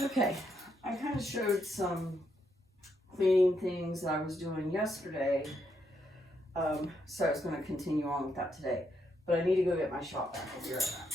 Okay, I kind of showed some cleaning things that I was doing yesterday, so I was going to continue on with that today. But I need to go get my shop back. I'll be right back.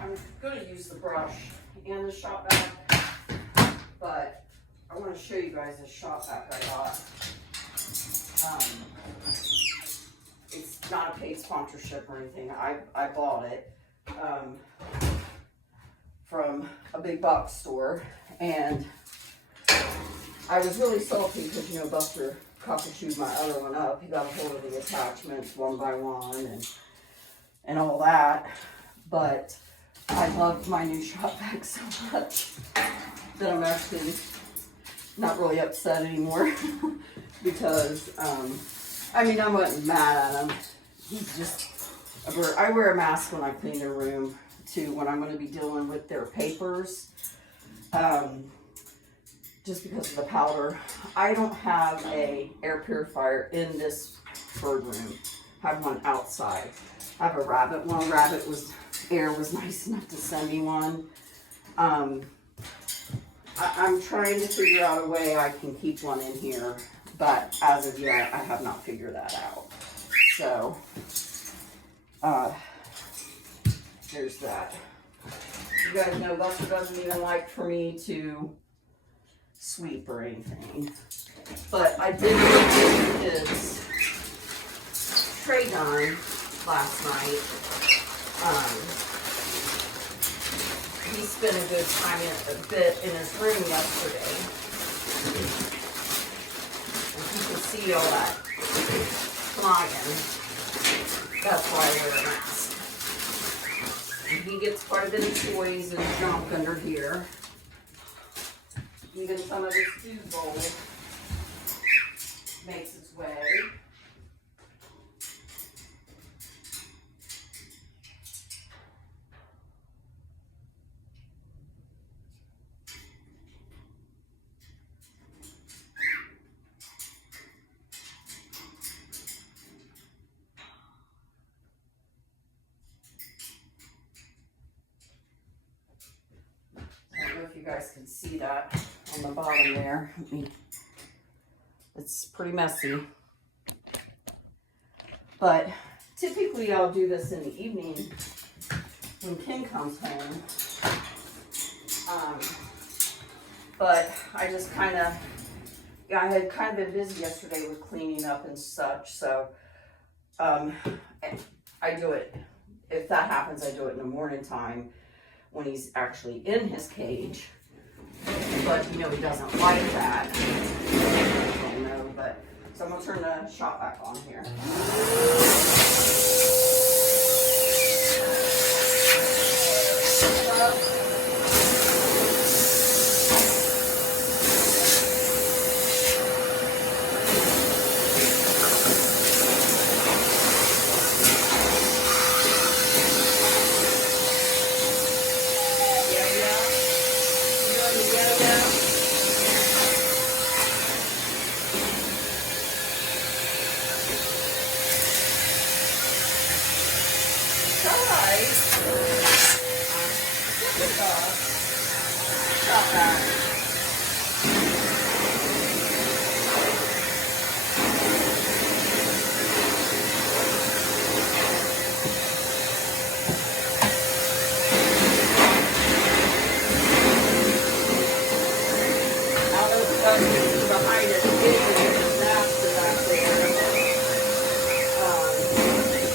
I'm going to use the brush and the shop vac, but I want to show you guys the shop vac I got. It's not a paid sponsorship or anything. I bought it from a big box store, and I was really salty because, you know, Buster cockatooed my other one up. He got a hold of the attachments one by one and all that, but I loved my new shop vac so much that I'm actually not really upset anymore because, I mean, I wasn't mad at him. He's just, I wear a mask when I clean their room too, when I'm going to be dealing with their papers, just because of the powder. I don't have a air purifier in this bird room. I have one outside. I have a rabbit one. Air was nice enough to send me one. I'm trying to figure out a way I can keep one in here, but as of yet, I have not figured that out. So, there's that. You guys know Buster doesn't even like for me to sweep or anything, but I did get his tray done last night. He spent a good time a bit in his room yesterday. And you can see all that flying. That's why I wear a mask. And he gets quite a bit of toys and junk under here. Even some of his food bowl makes its way. I don't know if you guys can see that on the bottom there. It's pretty messy. But typically I'll do this in the evening when Ken comes home. But I just kind of, I had kind of been busy yesterday with cleaning up and such. So I do it, if that happens, I do it in the morning time when he's actually in his cage. But you know he doesn't like that. I don't know, but so I'm gonna turn the shop back on here.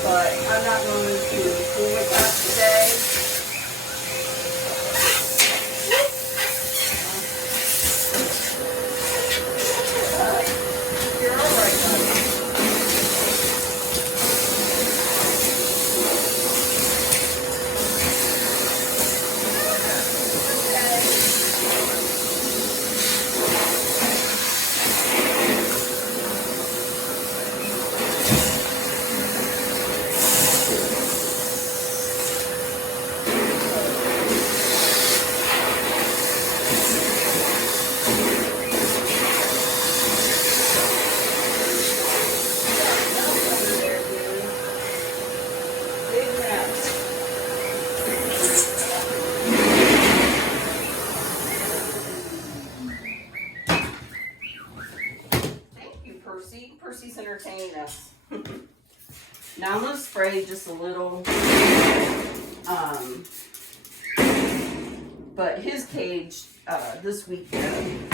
But I'm not going to fool with that today. See, Percy's entertaining us. Now I'm gonna spray just a little. But his cage this weekend.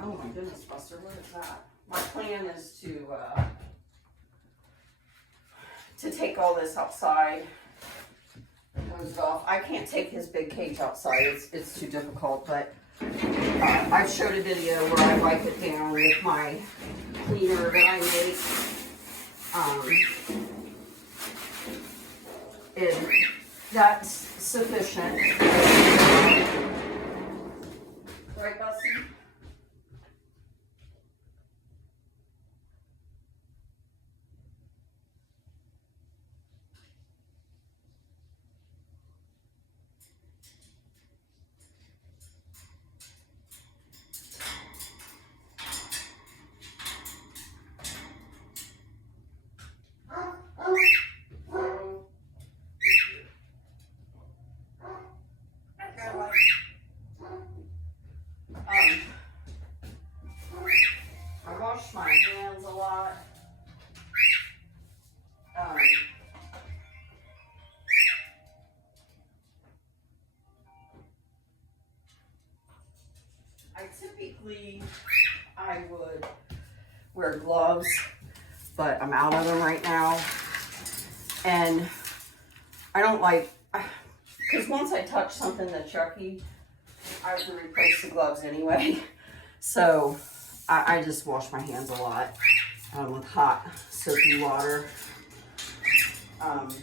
Oh my goodness, Buster, what is that? My plan is to take all this outside. Hose it off. I can't take his big cage outside. It's too difficult, but I've showed a video where I wipe it down with my cleaner that I make. And that's sufficient. Right, Bussy? I wash my hands a lot. I would wear gloves, but I'm out of them right now. And I don't like, because once I touch something that's yucky, I have to replace the gloves anyway. So I just wash my hands a lot with hot soapy water. And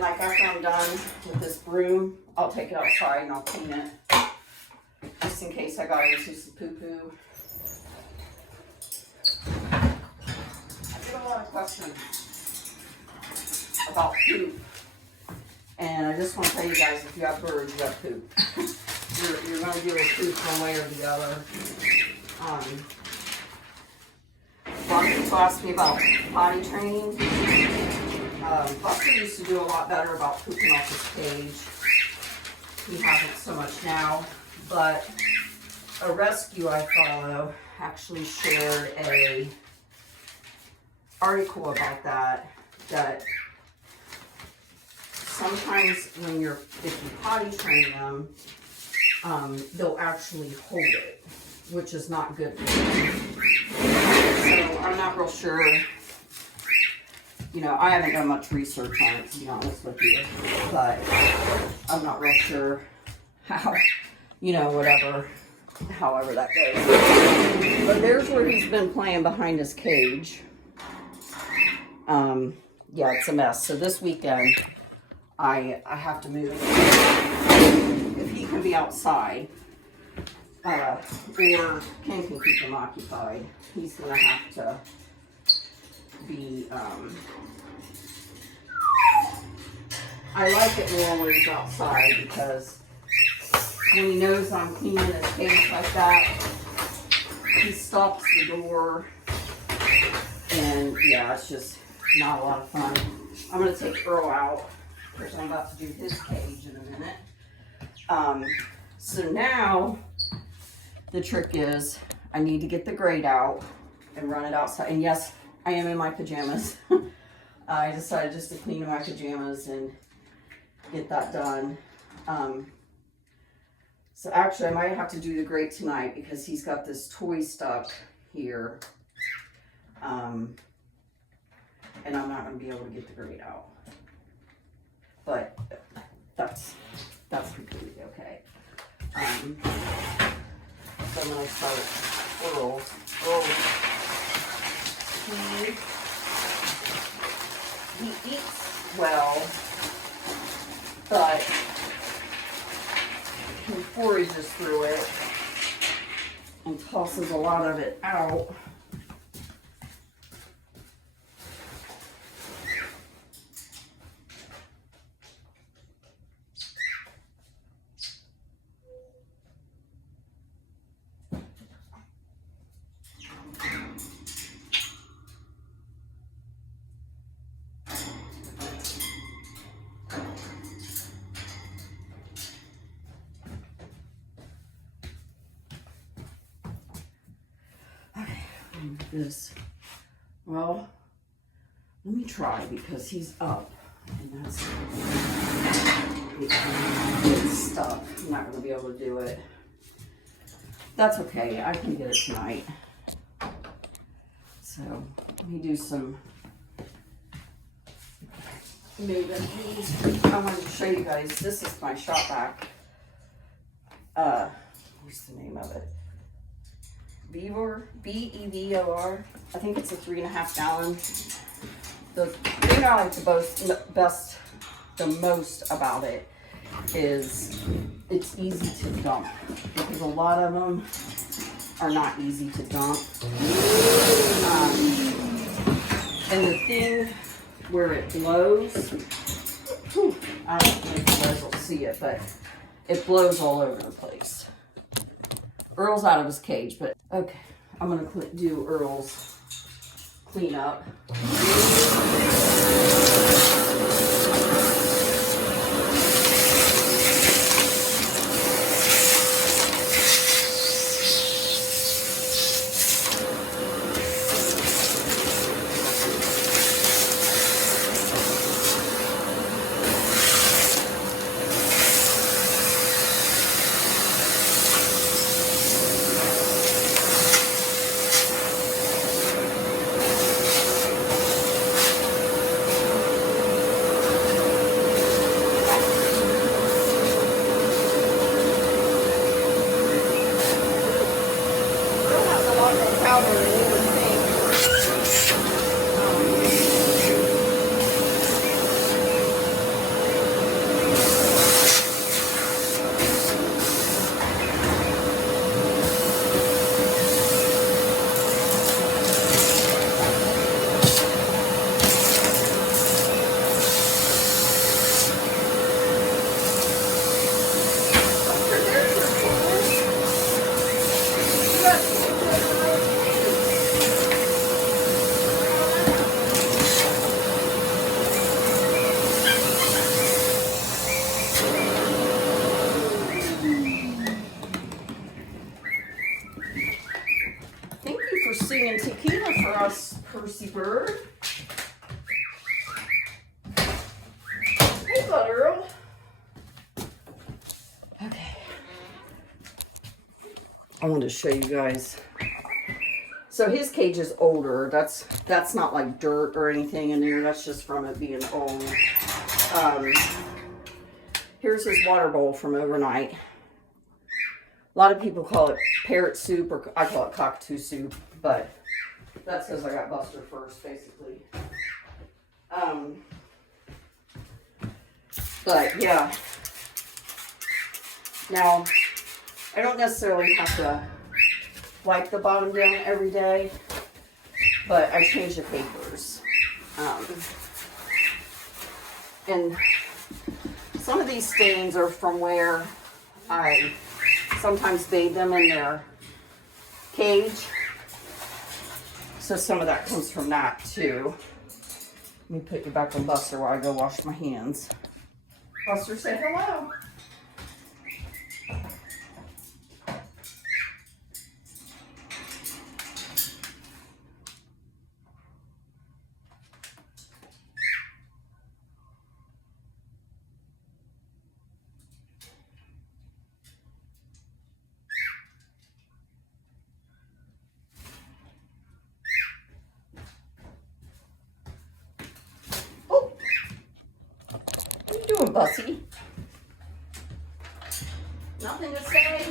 like after I'm done with this broom, I'll take it outside and I'll clean it, just in case I got into some poo-poo. I get a lot of questions about poop. And I just want to tell you guys, if you have birds, you have poop. You're going to deal with poop one way or the other. A lot of people ask me about potty training. Buster used to do a lot better about pooping off his cage. He hasn't so much now. But a rescue I follow actually shared a article about that sometimes when if you potty train them, they'll actually hold it, which is not good for them. So I'm not real sure. You know, I haven't done much research on it, to be honest with you, but I'm not real sure how, you know, however that goes. But there's where he's been playing behind his cage. Yeah, it's a mess. So this weekend, I have to move if he can be outside, or Ken can keep him occupied. He's gonna have to be, I like it more when he's outside because when he knows I'm cleaning his cage like that, he stops the door, and yeah, it's just not a lot of fun. I'm gonna take Earl out because I'm about to do his cage in a minute. So now the trick is I need to get the grate out and run it outside. And yes, I am in my pajamas. I decided just to clean my pajamas and get that done. So actually I might have to do the grate tonight because he's got this toy stuck here. And I'm not going to be able to get the grate out. But that's completely okay. So I'm going to start Earl. He eats well, but he forages through it and tosses a lot of it out. This, well, let me try because he's up, and that's it's stuck. I'm not gonna be able to do it. That's okay, I can get it tonight. So let me do some moving these. I wanted to show you guys, this is my shop vac. What's the name of it? Bevor, B-E-V-O-R. I think it's a 3.5 gallon. The thing I like the most about it is it's easy to dump, because a lot of them are not easy to dump. And the thing where it blows, I don't know if you guys will see it, but it blows all over the place. Earl's out of his cage, but okay, I'm gonna do Earl's cleanup. Singing tequila for us, Percy bird. Hey, bud, Earl. Okay. I wanted to show you guys. So his cage is older. That's not like dirt or anything in there. That's just from it being old. Here's his water bowl from overnight. A lot of people call it parrot soup, or I call it cockatoo soup, but that's because I got Buster first, basically. But yeah. Now, I don't necessarily have to wipe the bottom down every day, but I change the papers. And some of these stains are from where I sometimes bathe them in their cage. So some of that comes from that too. Let me put you back on Buster while I go wash my hands. Buster, say hello. Bussy. Nothing to say.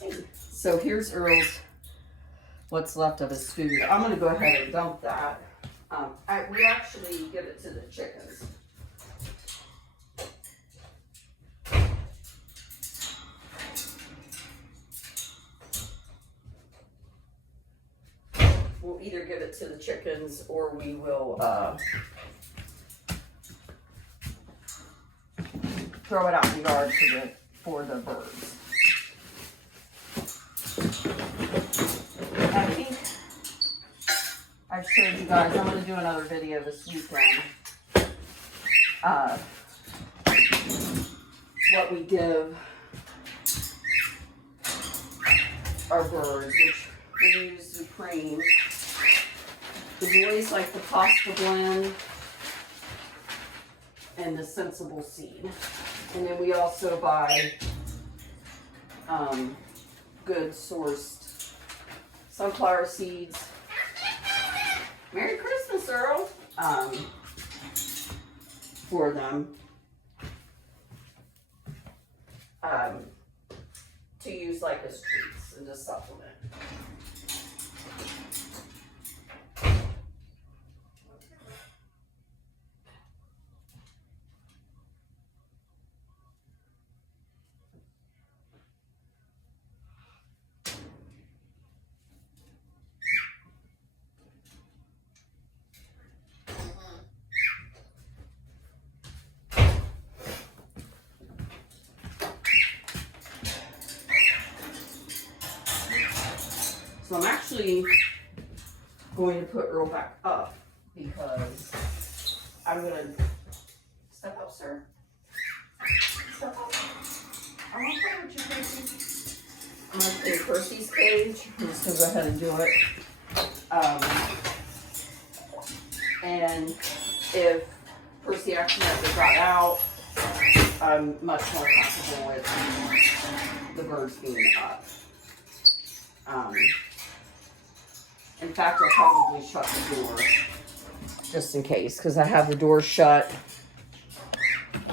Hey. So here's Earl's, what's left of his food. I'm going to go ahead and dump that. We actually give it to the chickens. We'll either give it to the chickens or we will throw it out in the yard for the birds. I think I've showed you guys, I'm going to do another video this weekend. What we give our birds, which we use Supreme. The boys like the pasta blend and the sensible seed. And then we also buy good sourced sunflower seeds. Merry Christmas, Earl! For them. To use like as treats and just supplement. So I'm actually going to put Earl back up because I'm going to step up, sir. Step up. I want to play with you, Percy. I'm going to play Percy's cage. I'm just going to go ahead and do it. And if Percy accidentally got out, I'm much more comfortable with the birds being up. In fact, I'll probably shut the door just in case, because I have the door shut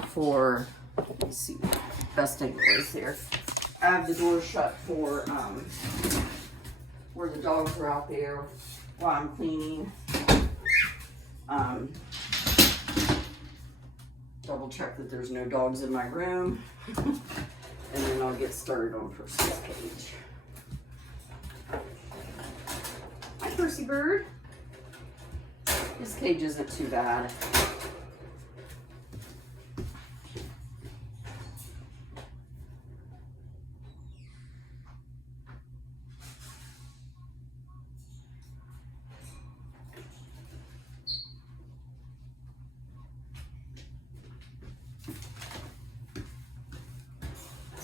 for, let's see, best angle is there. I have the door shut for where the dogs are out there while I'm cleaning. Double check that there's no dogs in my room, and then I'll get started on Percy's cage. Hi, Percy bird. His cage isn't too bad.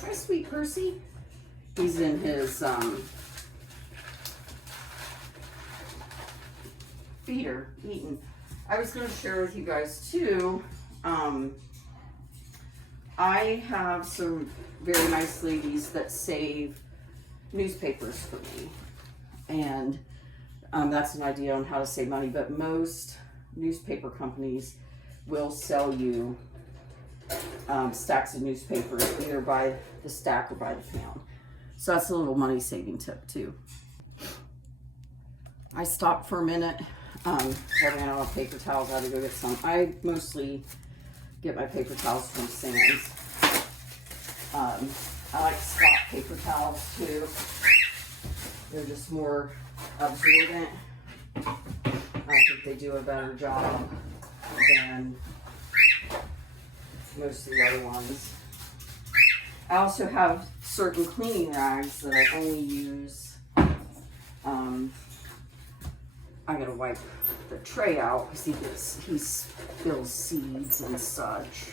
Hi, sweet Percy. He's in his feeder eating. I was going to share with you guys too. I have some very nice ladies that save newspapers for me, and that's an idea on how to save money. But most newspaper companies will sell you stacks of newspapers, either by the stack or by the pound. So that's a little money saving tip too. I stopped for a minute. I ran out of paper towels. I had to go get some. I mostly get my paper towels from Sam's. I like Scott paper towels too. They're just more absorbent. I think they do a better job than most of the other ones. I also have certain cleaning rags that I only use. I gotta wipe the tray out because he spills seeds and such.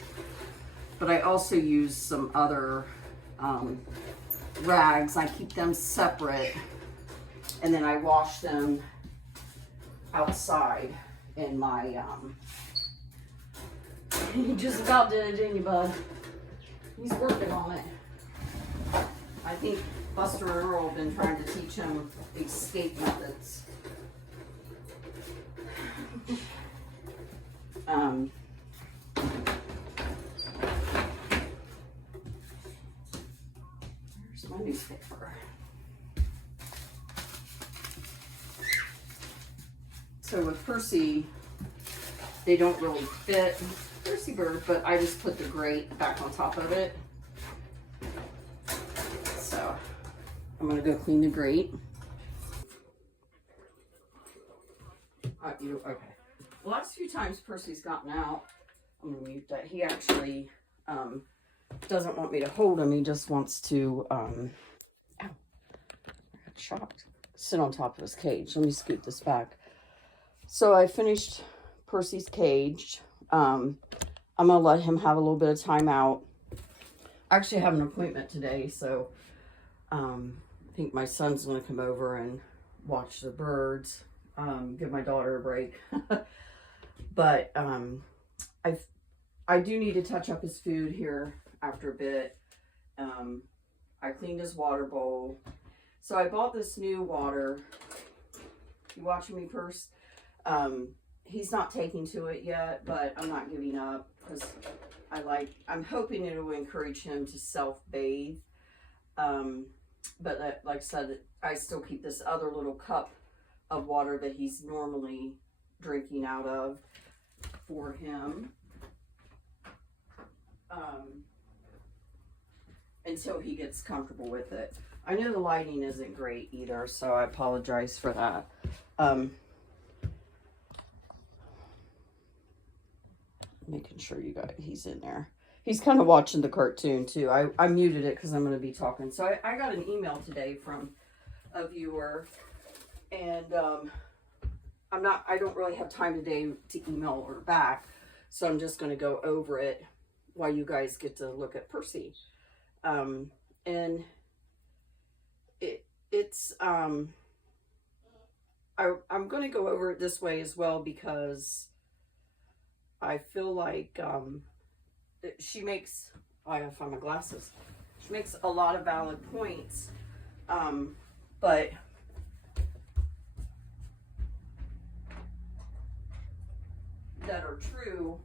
But I also use some other rags. I keep them separate, and then I wash them outside in my you just about did it, didn't you, bud? He's working on it. I think Buster and Earl have been trying to teach him escape methods. Here's my newspaper. So with Percy, they don't really fit Percy bird, but I just put the grate back on top of it. So I'm gonna go clean the grate. Okay. The last few times Percy's gotten out, I'm gonna mute that. He actually doesn't want me to hold him. He just wants to, ow, I got shocked. Sit on top of his cage. Let me scoot this back. So I finished Percy's cage. I'm gonna let him have a little bit of time out. I actually have an appointment today, so I think my son's gonna come over and watch the birds, give my daughter a break. But I do need to touch up his food here after a bit. I cleaned his water bowl. So I bought this new water. You watching me, Percy? He's not taking to it yet, but I'm not giving up because I'm hoping it will encourage him to self-bathe. But like I said, I still keep this other little cup of water that he's normally drinking out of for him. Until he gets comfortable with it. I know the lighting isn't great either, so I apologize for that. Making sure he's in there. He's kind of watching the cartoon too. I muted it because I'm going to be talking. So I got an email today from a viewer, and I don't really have time today to email her back, so I'm just going to go over it while you guys get to look at Percy. And I'm going to go over it this way as well because I feel like she makes, I gotta find my glasses. She makes a lot of valid points, but that are true,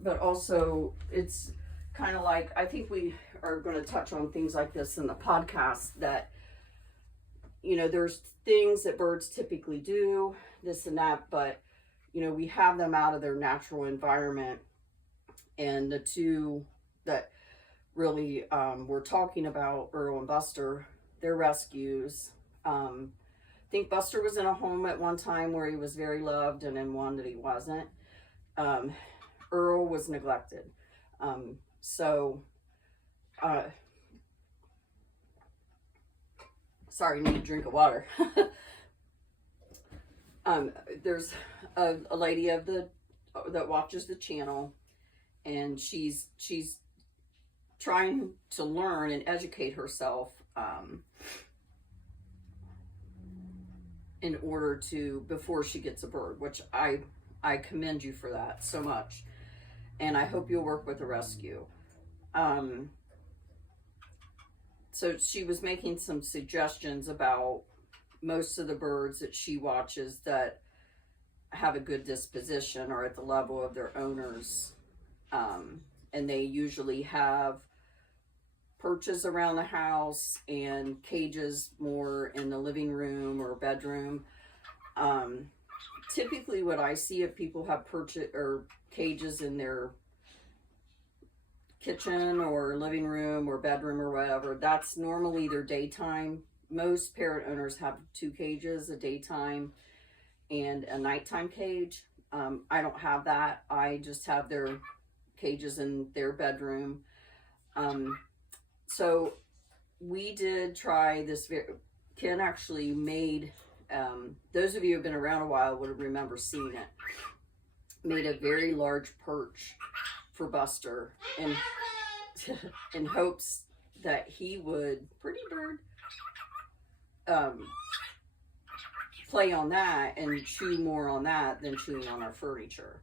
but also it's kind of like, I think we are going to touch on things like this in the podcast, that, you know, there's things that birds typically do, this and that, but, you know, we have them out of their natural environment. And the two that really we're talking about, Earl and Buster, they're rescues. I think Buster was in a home at one time where he was very loved, and in one that he wasn't. Earl was neglected. Sorry, need a drink of water. There's a lady that watches the channel, and she's trying to learn and educate herself in order to, before she gets a bird, which I commend you for that so much, and I hope you'll work with a rescue. So she was making some suggestions about most of the birds that she watches that have a good disposition or at the level of their owners. And they usually have perches around the house and cages more in the living room or bedroom. Typically what I see, if people have perches or cages in their kitchen or living room or bedroom or whatever, that's normally their daytime. Most parrot owners have 2 cages, a daytime and a nighttime cage. I don't have that. I just have their cages in their bedroom. So we did try this. Ken actually made, those of you who have been around a while would remember seeing it, made a very large perch for Buster in hopes that he would, pretty bird, play on that and chew more on that than chewing on our furniture.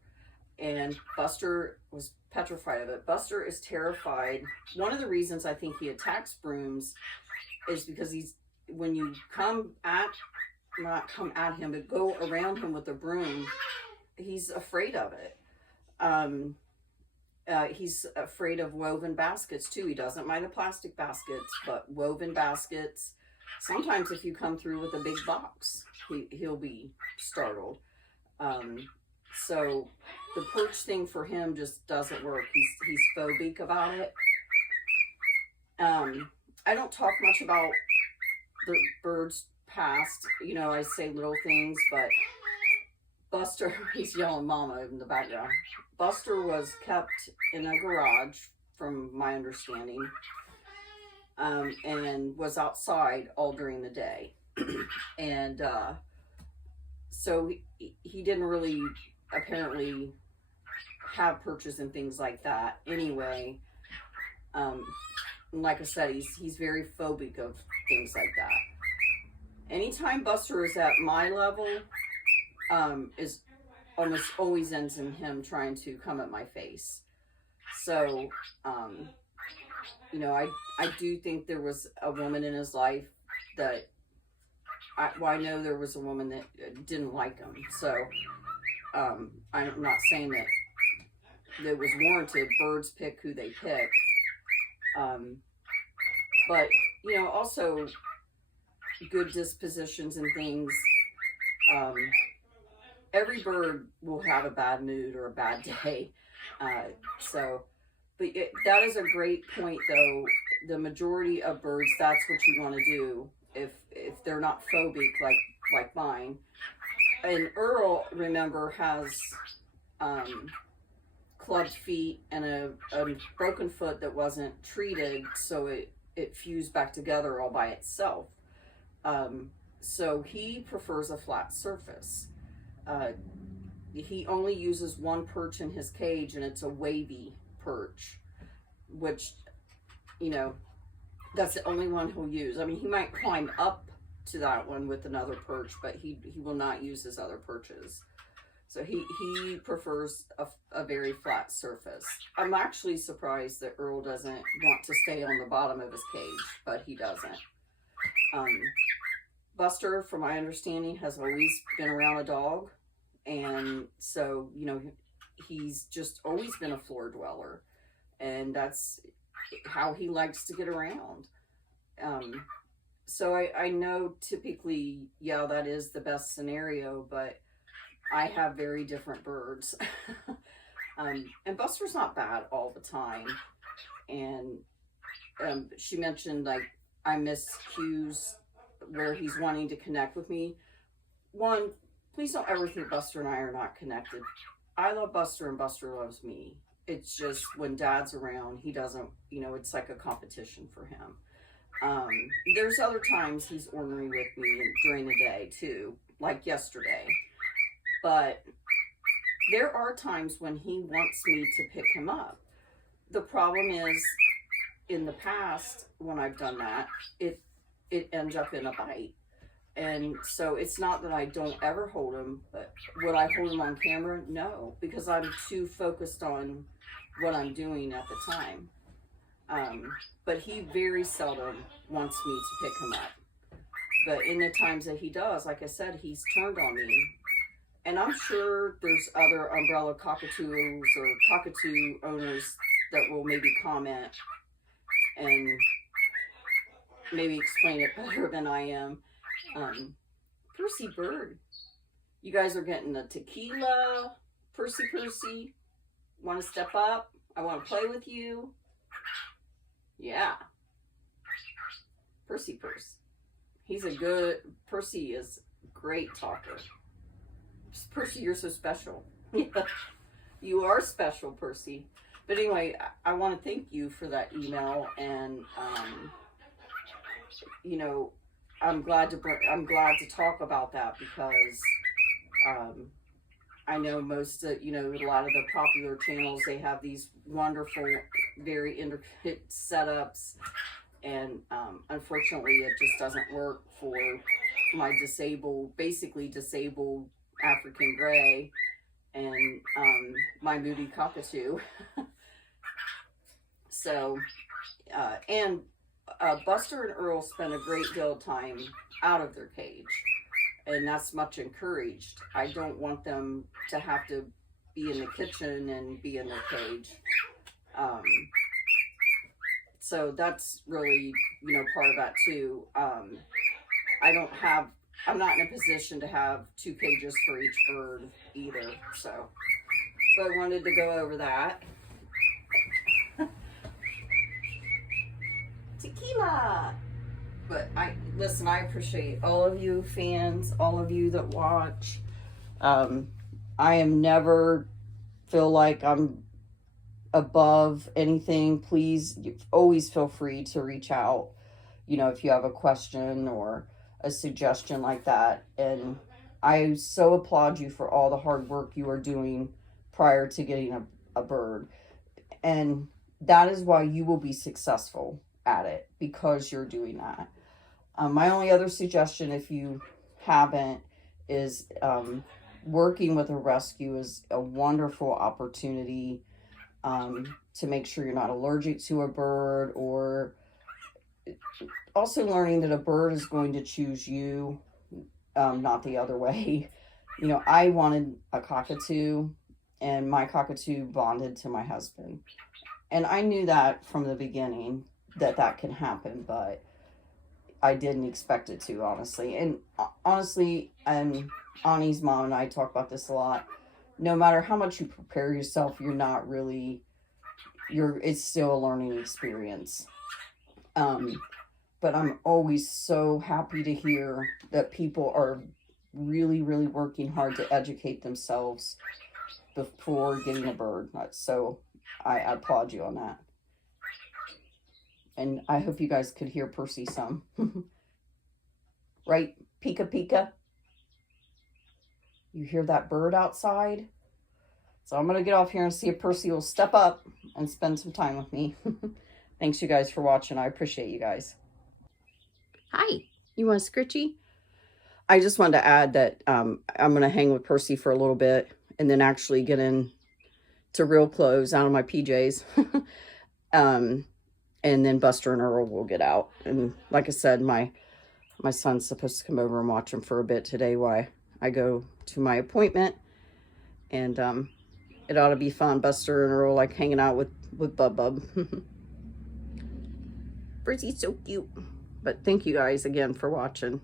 And Buster was petrified of it. Buster is terrified. One of the reasons I think he attacks brooms is because when you not come at him, but go around him with a broom, he's afraid of it. He's afraid of woven baskets too. He doesn't mind the plastic baskets, but woven baskets. Sometimes if you come through with a big box, he'll be startled. So the perch thing for him just doesn't work. He's phobic about it. I don't talk much about the birds past. You know, I say little things, but Buster, he's yelling mama in the background. Buster was kept in a garage, from my understanding, and was outside all during the day. And so he didn't really apparently have perches and things like that anyway. Like I said, he's very phobic of things like that. anytime Buster is at my level, is almost always ends in him trying to come at my face. So, you know, I do think there was a woman in his life that, I know there was a woman that didn't like him. So, I'm not saying that it was warranted. Birds pick who they pick. But, you know, also good dispositions and things. Every bird will have a bad mood or a bad day. That is a great point, though. The majority of birds, that's what you want to do if they're not phobic like mine. And Earl, remember, has clubbed feet and a broken foot that wasn't treated, so it fused back together all by itself. So he prefers a flat surface. He only uses one perch in his cage, and it's a wavy perch, which, you know, that's the only one he'll use. I mean, he might climb up to that one with another perch, but he will not use his other perches. So he prefers a very flat surface. I'm actually surprised that Earl doesn't want to stay on the bottom of his cage, but he doesn't. Buster, from my understanding, has always been around a dog. And so, you know, he's just always been a floor dweller. And that's how he likes to get around. So I know typically, yeah, that is the best scenario, but I have very different birds. And Buster's not bad all the time. And she mentioned, like, I miss cues where he's wanting to connect with me. One, please don't ever think Buster and I are not connected. I love Buster and Buster loves me. It's just when Dad's around, he doesn't, you know, it's like a competition for him. There's other times he's ornery with me during the day too, like yesterday. But there are times when he wants me to pick him up. The problem is, in the past, when I've done that, it ends up in a bite. And so it's not that I don't ever hold him, but would I hold him on camera? No, because I'm too focused on what I'm doing at the time. But he very seldom wants me to pick him up. But in the times that he does, like I said, he's turned on me. And I'm sure there's other umbrella cockatoos or cockatoo owners that will maybe comment and maybe explain it better than I am. Percy bird, you guys are getting the tequila. Percy, want to step up? I want to play with you. Yeah. Percy. Percy is a great talker. Percy, you're so special. You are special, Percy. But anyway, I want to thank you for that email, and you know, I'm glad to talk about that, because I know most of, you know, a lot of the popular channels, they have these wonderful, very intricate setups, and unfortunately it just doesn't work for my basically disabled African gray and my moody cockatoo. So Buster and Earl spend a great deal of time out of their cage, and that's much encouraged. I don't want them to have to be in the kitchen and be in their cage. So that's really, you know, part of that too. I'm not in a position to have 2 cages for each bird either. So, but I wanted to go over that. Tequila. But I appreciate all of you fans, all of you that watch. I am never feel like I'm above anything. Please, always feel free to reach out, you know, if you have a question or a suggestion like that. And I so applaud you for all the hard work you are doing prior to getting a bird. And that is why you will be successful at it, because you're doing that. My only other suggestion, if you haven't, is working with a rescue is a wonderful opportunity to make sure you're not allergic to a bird, or also learning that a bird is going to choose you, not the other way. You know, I wanted a cockatoo, and my cockatoo bonded to my husband. And I knew that from the beginning that that can happen, but I didn't expect it to, honestly. And honestly, Ani's mom and I talk about this a lot. No matter how much you prepare yourself, you're not really, it's still a learning experience. But I'm always so happy to hear that people are really, really working hard to educate themselves before getting a bird. So I applaud you on that. And I hope you guys could hear Percy some. Right? Pika pika. You hear that bird outside? So I'm going to get off here and see if Percy will step up and spend some time with me. Thanks, you guys, for watching. I appreciate you guys. Hi. You want a scritchy? I just wanted to add that I'm going to hang with Percy for a little bit and then actually get in to real clothes out of my PJs. And then Buster and Earl will get out. And like I said, my son's supposed to come over and watch him for a bit today while I go to my appointment. And it ought to be fun. Buster and Earl like hanging out with Bub. Percy's so cute. But thank you guys again for watching.